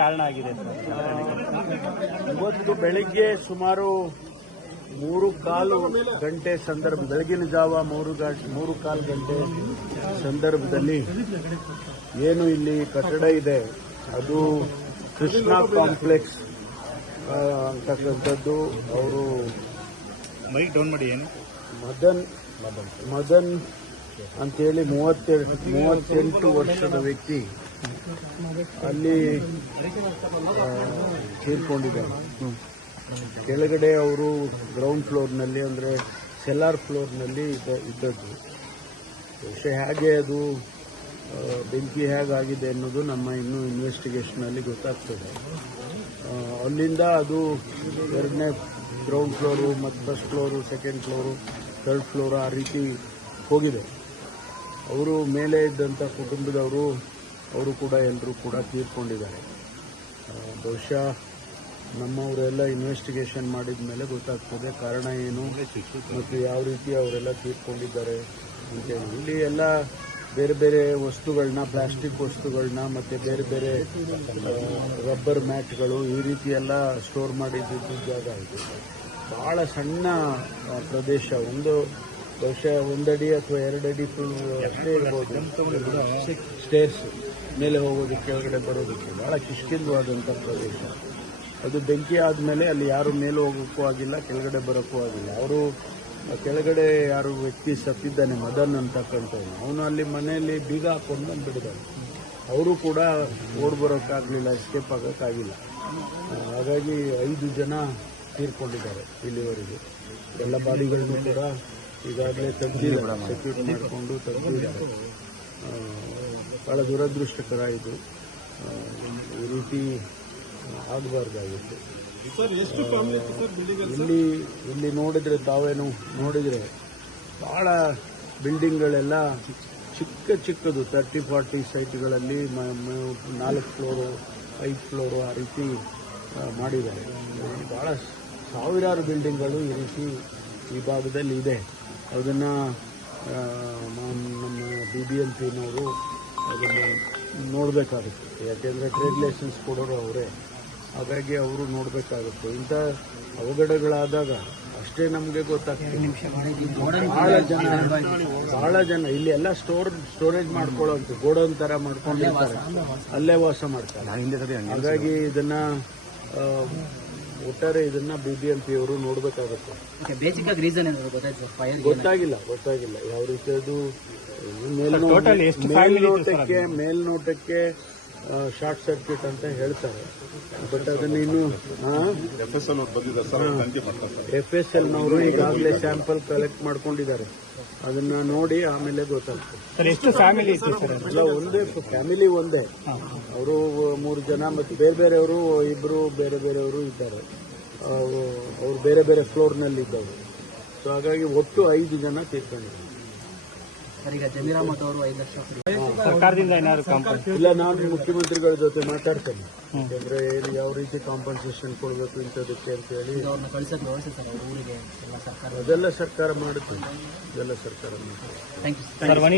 ಕಾರಣ ಆಗಿದೆ ಇವತ್ತು ಬೆಳಿಗ್ಗೆ ಸುಮಾರು ಮೂರು ಕಾಲು ಗಂಟೆ ಸಂದರ್ಭ ಬೆಳಗಿನ ಜಾವ ಮೂರು ಮೂರು ಕಾಲು ಗಂಟೆ ಸಂದರ್ಭದಲ್ಲಿ ಏನು ಇಲ್ಲಿ ಕಟ್ಟಡ ಇದೆ. ಅದು ಕೃಷ್ಣ ಕಾಂಪ್ಲೆಕ್ಸ್ ಅಂತಕ್ಕಂಥದ್ದು. ಅವರು ಮೈಕ್ ಡೌನ್ ಮಾಡಿ ಏನು? ಮದನ್ ಮದನ್ ಅಂತೇಳಿ ಮೂವತ್ತೆರಡು ಮೂವತ್ತೆಂಟು ವರ್ಷದ ವ್ಯಕ್ತಿ. ಅಲ್ಲಿ ಆ, ತೀರ್ಕೊಂಡಿದ್ದಾರೆ ಕೆಳಗಡೆ ಅವರು ಗ್ರೌಂಡ್ ಫ್ಲೋರ್ನಲ್ಲಿ ಅಂದರೆ ಸೆಲ್ಲಾರ್ ಫ್ಲೋರ್ನಲ್ಲಿ ಇದ್ದ ಇದ್ದದ್ದು. ವಿಷಯ ಹೇಗೆ ಅದು ಬೆಂಕಿ ಹೇಗಾಗಿದೆ ಅನ್ನೋದು ನಮ್ಮ ಇನ್ನೂ ಇನ್ವೆಸ್ಟಿಗೇಷನಲ್ಲಿ ಗೊತ್ತಾಗ್ತದೆ. ಅಲ್ಲಿಂದ ಅದು ಎರಡನೇ ಗ್ರೌಂಡ್ ಫ್ಲೋರು ಮತ್ತು first floor second floor third floor ಆ ರೀತಿ ಹೋಗಿದೆ. ಅವರು ಮೇಲೆ ಇದ್ದಂಥ ಕುಟುಂಬದವರು ಅವರು ಕೂಡ ಎಲ್ಲರೂ ಕೂಡ ತೀರ್ಕೊಂಡಿದ್ದಾರೆ. ಬಹುಶಃ ನಮ್ಮವರೆಲ್ಲ ಇನ್ವೆಸ್ಟಿಗೇಷನ್ ಮಾಡಿದ ಮೇಲೆ ಗೊತ್ತಾಗ್ತದೆ ಕಾರಣ ಏನು ಮತ್ತು ಯಾವ ರೀತಿ ಅವರೆಲ್ಲ ತೀರ್ಕೊಂಡಿದ್ದಾರೆ ಅಂತೇಳಿ ಇಲ್ಲಿ ಎಲ್ಲ ಬೇರೆ ಬೇರೆ ವಸ್ತುಗಳನ್ನ ಪ್ಲಾಸ್ಟಿಕ್ ವಸ್ತುಗಳನ್ನ ಮತ್ತು ಬೇರೆ ಬೇರೆ ರಬ್ಬರ್ ಮ್ಯಾಟ್ಗಳು ಈ ರೀತಿ ಎಲ್ಲ ಸ್ಟೋರ್ ಮಾಡಿದ್ದು ಜಾಗ ಇದೆ. ಬಹಳ ಸಣ್ಣ ಪ್ರದೇಶ. ಒಂದು ಬಹುಶಃ ಒಂದಡಿ ಅಥವಾ ಎರಡಡಿ ಫುಲ್ ಅಷ್ಟೇ ಇರ್ಬೋದು. ಸ್ಟೇರ್ಸ್ ಮೇಲೆ ಹೋಗೋದಕ್ಕೆ ಕೆಳಗಡೆ ಬರೋದಕ್ಕೆ ಬಹಳ ಕಿಷ್ಕಿಂದವಾದಂಥ ಪ್ರದೇಶ. ಅದು ಬೆಂಕಿ ಆದಮೇಲೆ ಅಲ್ಲಿ ಯಾರು ಮೇಲೆ ಹೋಗೋಕ್ಕೂ ಆಗಿಲ್ಲ, ಕೆಳಗಡೆ ಬರೋಕ್ಕೂ ಆಗಿಲ್ಲ. ಅವರು, ಕೆಳಗಡೆ ಯಾರು ವ್ಯಕ್ತಿ ಸತ್ತಿದ್ದಾನೆ, ಮದನ್ ಅಂತಕ್ಕಂಥವ್ನು ಅವನು ಅಲ್ಲಿ ಮನೆಯಲ್ಲಿ ಬೀಗ ಹಾಕೊಂಡು ಬಂದ್ಬಿಟ್ಟಿದ್ದಾನೆ. ಅವರು ಕೂಡ ಓಡ್ ಬರೋಕ್ಕಾಗಲಿಲ್ಲ ಎಸ್ಕೇಪ್ ಆಗೋಕ್ಕಾಗಿಲ್ಲ. ಹಾಗಾಗಿ ಐದು ಜನ ತೀರ್ಕೊಂಡಿದ್ದಾರೆ ಇಲ್ಲಿವರೆಗೆ. ಎಲ್ಲ ಬಾಡಿಗಳನ್ನು ಕೂಡ ಈಗಾಗಲೇ ತೆಗೆದಿದ್ದಾರೆ ಸೆಕ್ಯೂರಿಟಿ ಮಾಡಿಕೊಂಡು ತೆಗೆದಿದ್ದಾರೆ. ಬಹಳ ದುರದೃಷ್ಟಕರ ಇದು ಈ ರೀತಿ ಆಗಬಾರ್ದಾಗಿತ್ತು. ಇಲ್ಲಿ ಇಲ್ಲಿ ನೋಡಿದ್ರೆ ತಾವೇನು ನೋಡಿದ್ರೆ ಬಹಳ ಬಿಲ್ಡಿಂಗ್ಗಳೆಲ್ಲ ಚಿಕ್ಕ ಚಿಕ್ಕದು ತರ್ಟಿ ಫಾರ್ಟಿ ಸೈಟ್ಗಳಲ್ಲಿ ನಾಲ್ಕು ಫ್ಲೋರು ಐದು ಫ್ಲೋರು ಆ ರೀತಿ ಮಾಡಿದ್ದಾರೆ. ಬಹಳ ಸಾವಿರಾರು ಬಿಲ್ಡಿಂಗ್ಗಳು ಈ ರೀತಿ ಈ ಭಾಗದಲ್ಲಿ ಇದೆ. ಅದನ್ನು ಬಿ ಬಿ ಎಂ ಪಿನವರು ಅದನ್ನು ನೋಡಬೇಕಾಗುತ್ತೆ. ಯಾಕೆಂದರೆ ಟ್ರೇಡ್ ಲೈಸೆನ್ಸ್ ಕೊಡೋರು ಅವರೇ. ಹಾಗಾಗಿ ಅವರು ನೋಡಬೇಕಾಗುತ್ತೆ. ಇಂಥ ಅವಘಡಗಳಾದಾಗ ಅಷ್ಟೇ ನಮಗೆ ಗೊತ್ತಾಗ್ತದೆ. ಭಾಳ ಜನ ಬಹಳ ಜನ ಇಲ್ಲಿ ಎಲ್ಲ ಸ್ಟೋರ್ ಸ್ಟೋರೇಜ್ ಮಾಡ್ಕೊಳ್ಳೋಂಥ ಗೋಡೌನ್ ಥರ ಮಾಡ್ಕೊಂಡಿರ್ತಾರೆ. ಅಲ್ಲೇ ವಾಸ ಮಾಡ್ತಾರೆ. ಹಾಗಾಗಿ ಇದನ್ನು ಒಟ್ಟಾರೆ ಇದನ್ನ ಬಿ ಬಿ ಎಂ ಪಿ ಅವರು ನೋಡಬೇಕಾಗುತ್ತೆ. ಬೇಸಿಕ್ ಆಗಿ ರೀಸನ್ ಏನಾದ್ರು ಗೊತ್ತಾಯ್ತು? ಸರ್ ಫೈರ್ ಗೊತ್ತಾಗಿಲ್ಲ ಗೊತ್ತಾಗಿಲ್ಲ. ಯಾವ ರೀತಿ ಅದು ಮೇಲ್ನೋ- ಮೇಲ್ನೋಟಕ್ಕೆ ಮೇಲ್ನೋಟಕ್ಕೆ ಶಾರ್ಟ್ ಸರ್ಕ್ಯೂಟ್ ಅಂತ ಹೇಳ್ತಾರೆ. ಬಟ್ ಅದನ್ನ ಇನ್ನು ಎಫ್ ಎಸ್ ಎಲ್ ನವರು ಈಗಾಗಲೇ ಸ್ಯಾಂಪಲ್ ಕಲೆಕ್ಟ್ ಮಾಡ್ಕೊಂಡಿದ್ದಾರೆ. ಅದನ್ನ ನೋಡಿ ಆಮೇಲೆ ಗೊತ್ತಾಗ್ತದೆ ಎಷ್ಟು ಫ್ಯಾಮಿಲಿ ಇತ್ತು ಸರ್ ಅಲ್ಲ ಒಂದೇ ಫ್ಯಾಮಿಲಿ ಒಂದೇ. ಅವರು ಮೂರು ಜನ ಮತ್ತು ಬೇರೆ ಬೇರೆಯವರು ಇಬ್ಬರು ಬೇರೆ ಬೇರೆಯವರು ಇದ್ದಾರೆ. ಅವರು ಬೇರೆ ಬೇರೆ ಫ್ಲೋರ್ನಲ್ಲಿ ಇದ್ದವರು ಸೊ ಹಾಗಾಗಿ ಒಟ್ಟು ಐದು ಜನ ತೀರ್ಕೊಂಡಿದ್ದಾರೆ. ಸರ್ ಈಗ ಜಮೀರ್ ಅಹಮದ್ ಅವರು ಐದು ಲಕ್ಷ ಸರ್ಕಾರದಿಂದ ಏನಾದ್ರು ಇಲ್ಲ ನಾನು ಮುಖ್ಯಮಂತ್ರಿಗಳ ಜೊತೆ ಮಾತಾಡ್ತೇನೆ. ಯಾಕಂದ್ರೆ ಏನು ಯಾವ ರೀತಿ ಕಾಂಪನ್ಸೇಷನ್ ಕೊಡಬೇಕು ಇಂಥದಕ್ಕೆ ಅಂತ ಹೇಳಿ. ಅವ್ರನ್ನ ಕಳ್ಸಕ್ಕೆ ವ್ಯವಸ್ಥೆ ಸರ್ ಅವ್ರ ಊರಿಗೆ ಎಲ್ಲ ಸರ್ಕಾರ ಅದೆಲ್ಲ ಸರ್ಕಾರ ಮಾಡುತ್ತೆ. ಅದೆಲ್ಲ ಸರ್ಕಾರ ಮಾಡುತ್ತೆ. Thank you sir money